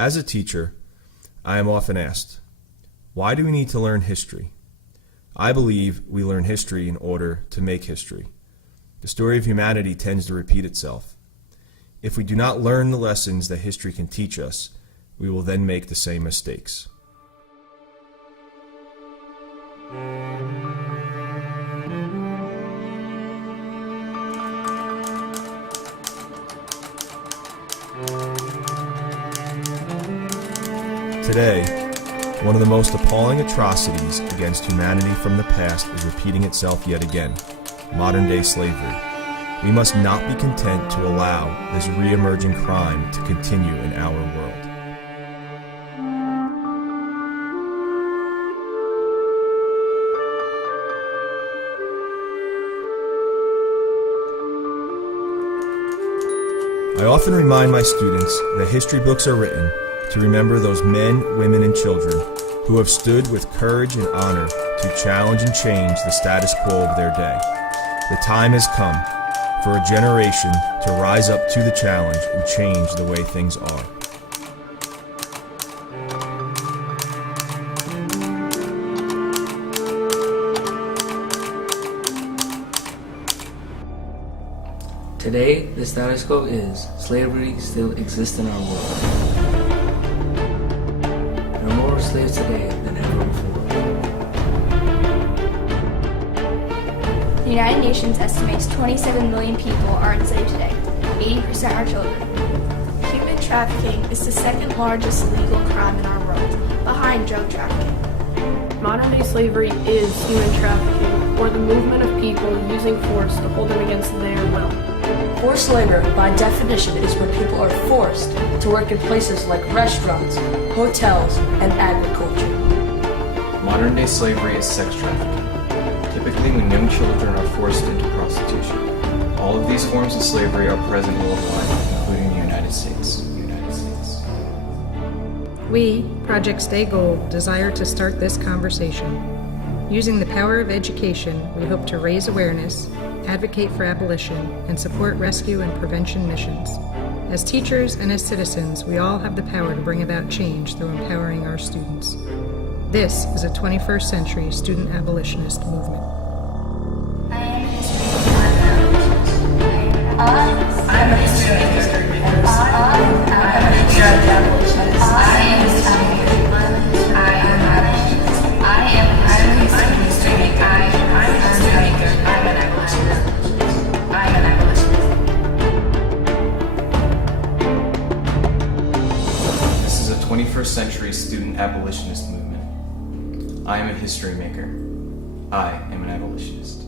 As a teacher, I am often asked, why do we need to learn history? I believe we learn history in order to make history. The story of humanity tends to repeat itself. If we do not learn the lessons that history can teach us, we will then make the same mistakes. Today, one of the most appalling atrocities against humanity from the past is repeating itself yet again: modern-day slavery. We must not be content to allow this re-emerging crime to continue in our world. I often remind my students that history books are written to remember those men, women, and children who have stood with courage and honor to challenge and change the status quo of their day. The time has come for a generation to rise up to the challenge and change the way things are. Today, the status quo is slavery still exists in our world. There are more slaves today than ever before. The United Nations estimates 27 million people are enslaved today. 80% are children. Human trafficking is the second largest illegal crime in our world, behind drug trafficking. Modern-day slavery is human trafficking, or the movement of people using force to hold them against their will. Forced labor, by definition, is where people are forced to work in places like restaurants, hotels, and agriculture. Modern-day slavery is sex trafficking. Typically, when young children are forced into prostitution. All of these forms of slavery are present worldwide, including the United States. We, Project Stay Gold, desire to start this conversation. Using the power of education, we hope to raise awareness, advocate for abolition, and support rescue and prevention missions. As teachers and as citizens, we all have the power to bring about change through empowering our students. This is a 21st century student abolitionist movement. I'm a history maker. I'm a drug abolitionist. I am a history maker. I'm a history maker. I'm a history maker. I'm an abolitionist. I'm an abolitionist. This is a 21st century student abolitionist movement. I am a history maker. I am an abolitionist.